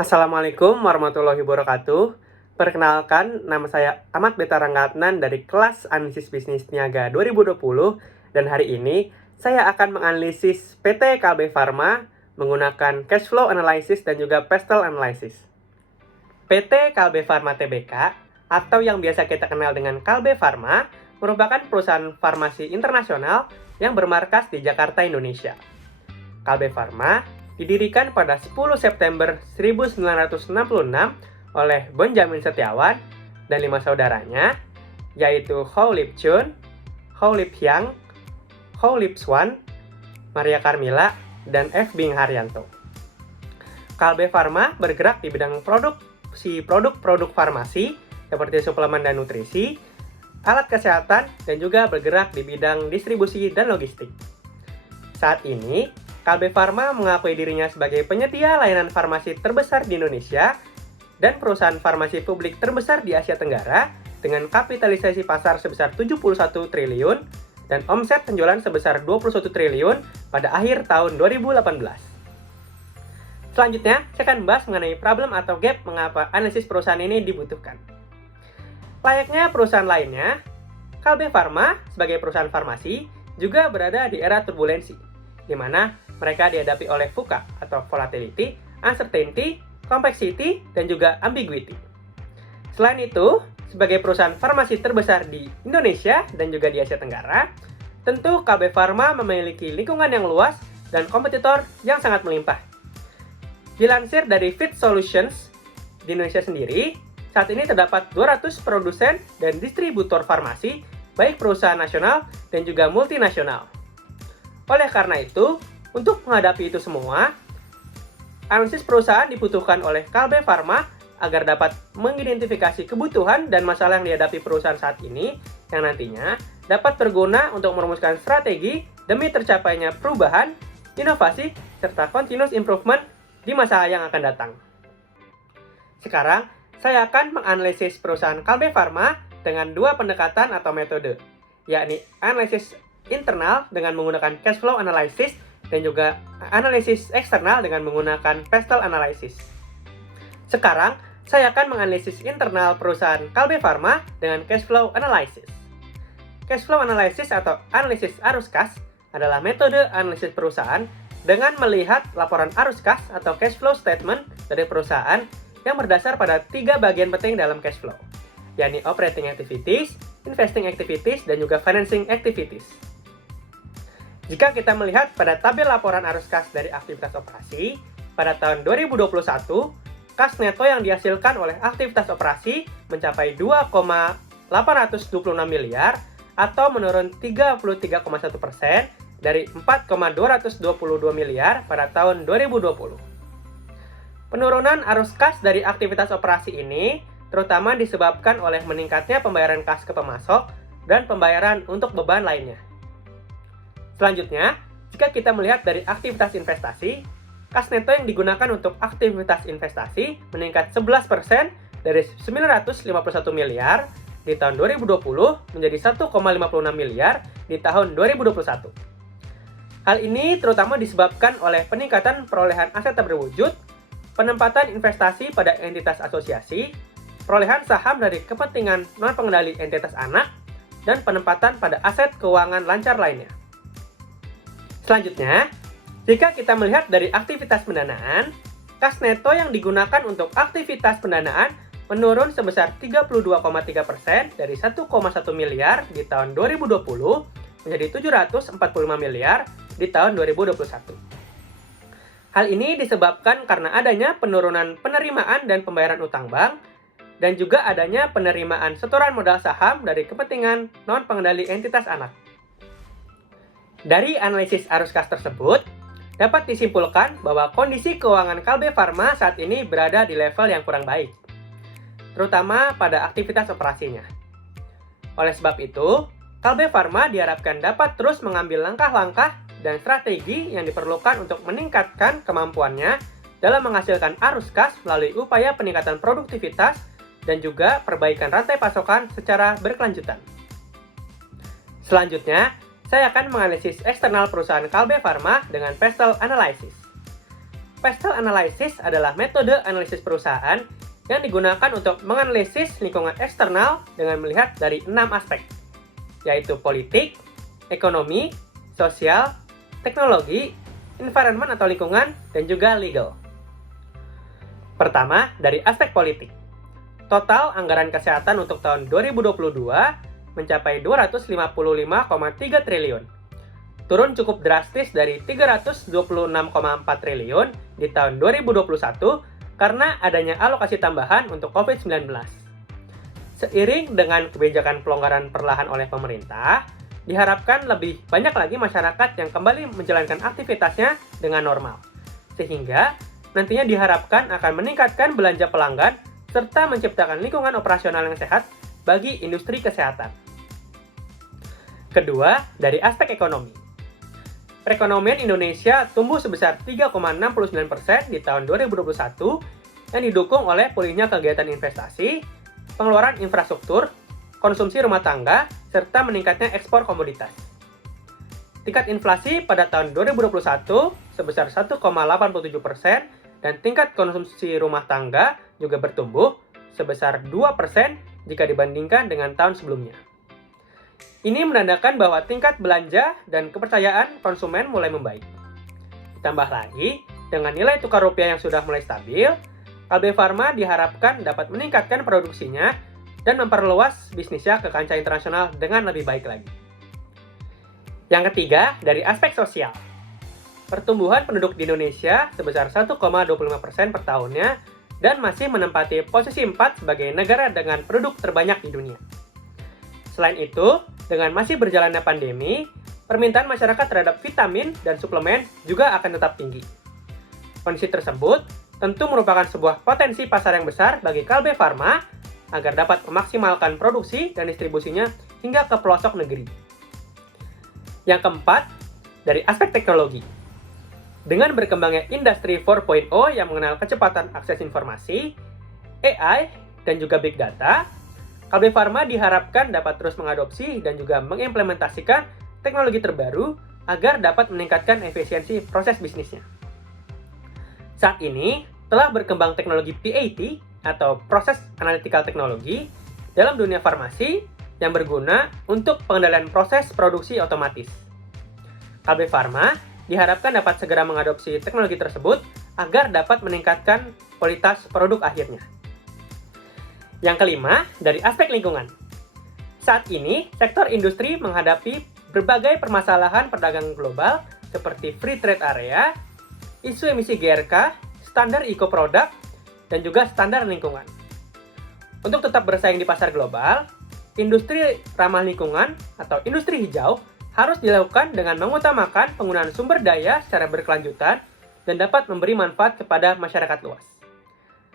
Assalamualaikum warahmatullahi wabarakatuh. Perkenalkan, nama saya Ahmad Beta Ranggatnan dari kelas Analisis Bisnis Niaga 2020 dan hari ini saya akan menganalisis PT Kalbe Farma menggunakan cash flow analysis dan juga pestle analysis. PT Kalbe Farma Tbk atau yang biasa kita kenal dengan Kalbe Farma merupakan perusahaan farmasi internasional yang bermarkas di Jakarta, Indonesia. Kalbe Farma didirikan pada 10 September 1966 oleh Benjamin Setiawan dan 5 saudaranya, yaitu Ho Lip Chun, Ho Lip Hyang, Ho Lip Swan, Maria Carmila, dan F. Bing Haryanto. Kalbe Farma bergerak di bidang produk farmasi seperti suplemen dan nutrisi, alat kesehatan, dan juga bergerak di bidang distribusi dan logistik. Saat ini, Kalbe Farma mengakui dirinya sebagai penyedia layanan farmasi terbesar di Indonesia dan perusahaan farmasi publik terbesar di Asia Tenggara dengan kapitalisasi pasar sebesar 71 triliun dan omset penjualan sebesar 21 triliun pada akhir tahun 2018. Selanjutnya, saya akan membahas mengenai problem atau gap mengapa analisis perusahaan ini dibutuhkan. Layaknya perusahaan lainnya, Kalbe Farma sebagai perusahaan farmasi juga berada di era turbulensi, di mana mereka dihadapi oleh VUCA atau volatility, uncertainty, complexity, dan juga ambiguity. Selain itu, sebagai perusahaan farmasi terbesar di Indonesia dan juga di Asia Tenggara, tentu Kalbe Farma memiliki lingkungan yang luas dan kompetitor yang sangat melimpah. Dilansir dari Fit Solutions, di Indonesia sendiri, saat ini terdapat 200 produsen dan distributor farmasi, baik perusahaan nasional dan juga multinasional. Oleh karena itu, untuk menghadapi itu semua, analisis perusahaan dibutuhkan oleh Kalbe Farma agar dapat mengidentifikasi kebutuhan dan masalah yang dihadapi perusahaan saat ini yang nantinya dapat berguna untuk merumuskan strategi demi tercapainya perubahan, inovasi, serta continuous improvement di masa yang akan datang. Sekarang, saya akan menganalisis perusahaan Kalbe Farma dengan dua pendekatan atau metode, yakni analisis internal dengan menggunakan cash flow analysis dan juga analisis eksternal dengan menggunakan pestle analysis. Sekarang, saya akan menganalisis internal perusahaan Kalbe Farma dengan cash flow analysis. Cash flow analysis atau analisis arus kas adalah metode analisis perusahaan dengan melihat laporan arus kas atau cash flow statement dari perusahaan yang berdasar pada tiga bagian penting dalam cash flow, yakni operating activities, investing activities, dan juga financing activities. Jika kita melihat pada tabel laporan arus kas dari aktivitas operasi, pada tahun 2021, kas neto yang dihasilkan oleh aktivitas operasi mencapai 2,826 miliar atau menurun 33,1% dari 4,222 miliar pada tahun 2020. Penurunan arus kas dari aktivitas operasi ini terutama disebabkan oleh meningkatnya pembayaran kas ke pemasok dan pembayaran untuk beban lainnya. Selanjutnya, jika kita melihat dari aktivitas investasi, kas neto yang digunakan untuk aktivitas investasi meningkat 11% dari 951 miliar di tahun 2020 menjadi 1,56 miliar di tahun 2021. Hal ini terutama disebabkan oleh peningkatan perolehan aset tak berwujud, penempatan investasi pada entitas asosiasi, perolehan saham dari kepentingan non-pengendali entitas anak, dan penempatan pada aset keuangan lancar lainnya. Selanjutnya, jika kita melihat dari aktivitas pendanaan, kas neto yang digunakan untuk aktivitas pendanaan menurun sebesar 32,3% dari 1,1 miliar di tahun 2020 menjadi 745 miliar di tahun 2021. Hal ini disebabkan karena adanya penurunan penerimaan dan pembayaran utang bank, dan juga adanya penerimaan setoran modal saham dari kepentingan non-pengendali entitas anak. Dari analisis arus kas tersebut, dapat disimpulkan bahwa kondisi keuangan Kalbe Farma saat ini berada di level yang kurang baik, terutama pada aktivitas operasinya. Oleh sebab itu, Kalbe Farma diharapkan dapat terus mengambil langkah-langkah dan strategi yang diperlukan untuk meningkatkan kemampuannya dalam menghasilkan arus kas melalui upaya peningkatan produktivitas dan juga perbaikan rantai pasokan secara berkelanjutan. Selanjutnya, saya akan menganalisis eksternal perusahaan Kalbe Farma dengan pestle analysis. Pestle Analysis adalah metode analisis perusahaan yang digunakan untuk menganalisis lingkungan eksternal dengan melihat dari 6 aspek, yaitu politik, ekonomi, sosial, teknologi, environment atau lingkungan, dan juga legal. Pertama, dari aspek politik. Total anggaran kesehatan untuk tahun 2022 mencapai 255,3 triliun. Turun cukup drastis dari 326,4 triliun di tahun 2021 karena adanya alokasi tambahan untuk COVID-19. Seiring dengan kebijakan pelonggaran perlahan oleh pemerintah, diharapkan lebih banyak lagi masyarakat yang kembali menjalankan aktivitasnya dengan normal. Sehingga nantinya diharapkan akan meningkatkan belanja pelanggan serta menciptakan lingkungan operasional yang sehat bagi industri kesehatan. Kedua, dari aspek ekonomi. Perekonomian Indonesia tumbuh sebesar 3,69% di tahun 2021 yang didukung oleh pulihnya kegiatan investasi, pengeluaran infrastruktur, konsumsi rumah tangga, serta meningkatnya ekspor komoditas. Tingkat inflasi pada tahun 2021 sebesar 1,87% dan tingkat konsumsi rumah tangga juga bertumbuh sebesar 2% jika dibandingkan dengan tahun sebelumnya. Ini menandakan bahwa tingkat belanja dan kepercayaan konsumen mulai membaik. Ditambah lagi, dengan nilai tukar rupiah yang sudah mulai stabil, Kalbe Farma diharapkan dapat meningkatkan produksinya dan memperluas bisnisnya ke kancah internasional dengan lebih baik lagi. Yang ketiga, dari aspek sosial. Pertumbuhan penduduk di Indonesia sebesar 1,25% per tahunnya dan masih menempati posisi 4 sebagai negara dengan penduduk terbanyak di dunia. Selain itu, dengan masih berjalannya pandemi, permintaan masyarakat terhadap vitamin dan suplemen juga akan tetap tinggi. Kondisi tersebut tentu merupakan sebuah potensi pasar yang besar bagi Kalbe Farma agar dapat memaksimalkan produksi dan distribusinya hingga ke pelosok negeri. Yang keempat, dari aspek teknologi. Dengan berkembangnya industri 4.0 yang mengenal kecepatan akses informasi, AI, dan juga big data, Kalbe Farma diharapkan dapat terus mengadopsi dan juga mengimplementasikan teknologi terbaru agar dapat meningkatkan efisiensi proses bisnisnya. Saat ini, telah berkembang teknologi PAT atau Proses Analytical Technology dalam dunia farmasi yang berguna untuk pengendalian proses produksi otomatis. Kalbe Farma diharapkan dapat segera mengadopsi teknologi tersebut agar dapat meningkatkan kualitas produk akhirnya. Yang kelima, dari aspek lingkungan. Saat ini, sektor industri menghadapi berbagai permasalahan perdagangan global seperti free trade area, isu emisi GRK, standar eco-product, dan juga standar lingkungan. Untuk tetap bersaing di pasar global, industri ramah lingkungan atau industri hijau harus dilakukan dengan mengutamakan penggunaan sumber daya secara berkelanjutan dan dapat memberi manfaat kepada masyarakat luas.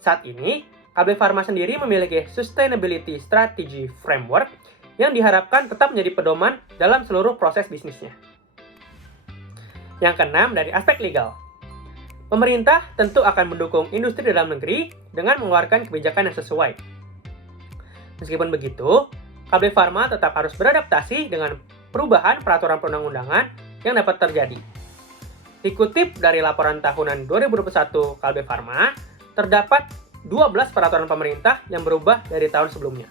Saat ini, Kalbe Farma sendiri memiliki Sustainability Strategy Framework yang diharapkan tetap menjadi pedoman dalam seluruh proses bisnisnya. Yang keenam, dari aspek legal. Pemerintah tentu akan mendukung industri dalam negeri dengan mengeluarkan kebijakan yang sesuai. Meskipun begitu, Kalbe Farma tetap harus beradaptasi dengan perubahan peraturan perundang-undangan yang dapat terjadi. Dikutip dari laporan tahunan 2021 Kalbe Farma, terdapat 12 peraturan pemerintah yang berubah dari tahun sebelumnya.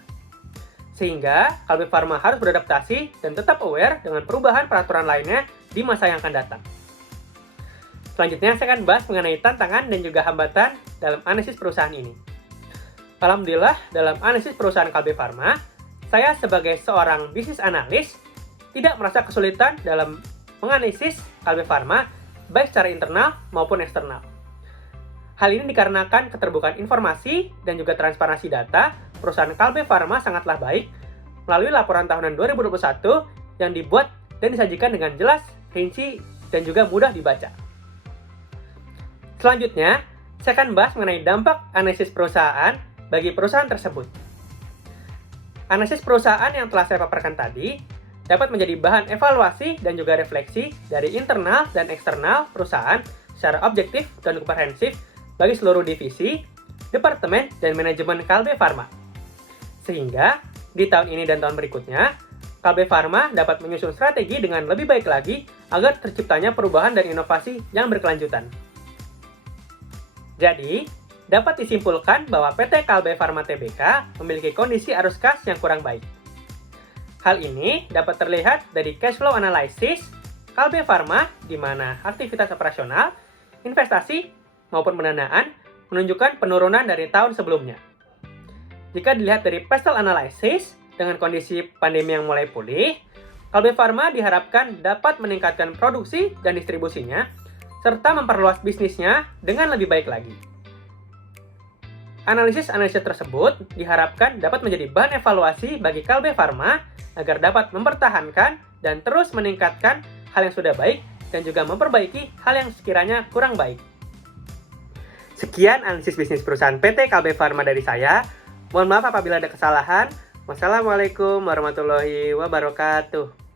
Sehingga, Kalbe Farma harus beradaptasi dan tetap aware dengan perubahan peraturan lainnya di masa yang akan datang. Selanjutnya, saya akan bahas mengenai tantangan dan juga hambatan dalam analisis perusahaan ini. Alhamdulillah, dalam analisis perusahaan Kalbe Farma, saya sebagai seorang bisnis analis tidak merasa kesulitan dalam menganalisis Kalbe Farma baik secara internal maupun eksternal. Hal ini dikarenakan keterbukaan informasi dan juga transparansi data perusahaan Kalbe Farma sangatlah baik melalui laporan tahunan 2021 yang dibuat dan disajikan dengan jelas, rinci, dan juga mudah dibaca. Selanjutnya, saya akan bahas mengenai dampak analisis perusahaan bagi perusahaan tersebut. Analisis perusahaan yang telah saya paparkan tadi dapat menjadi bahan evaluasi dan juga refleksi dari internal dan eksternal perusahaan secara objektif dan komprehensif bagi seluruh divisi, departemen, dan manajemen Kalbe Farma. Sehingga, di tahun ini dan tahun berikutnya, Kalbe Farma dapat menyusun strategi dengan lebih baik lagi agar terciptanya perubahan dan inovasi yang berkelanjutan. Jadi, dapat disimpulkan bahwa PT Kalbe Farma Tbk memiliki kondisi arus kas yang kurang baik. Hal ini dapat terlihat dari cash flow analysis Kalbe Farma, di mana aktivitas operasional, investasi, maupun pendanaan menunjukkan penurunan dari tahun sebelumnya. Jika dilihat dari pestle analysis, dengan kondisi pandemi yang mulai pulih, Kalbe Farma diharapkan dapat meningkatkan produksi dan distribusinya, serta memperluas bisnisnya dengan lebih baik lagi. Analisis-analisis tersebut diharapkan dapat menjadi bahan evaluasi bagi Kalbe Farma agar dapat mempertahankan dan terus meningkatkan hal yang sudah baik dan juga memperbaiki hal yang sekiranya kurang baik. Sekian analisis bisnis perusahaan PT Kalbe Farma dari saya. Mohon maaf apabila ada kesalahan. Wassalamualaikum warahmatullahi wabarakatuh.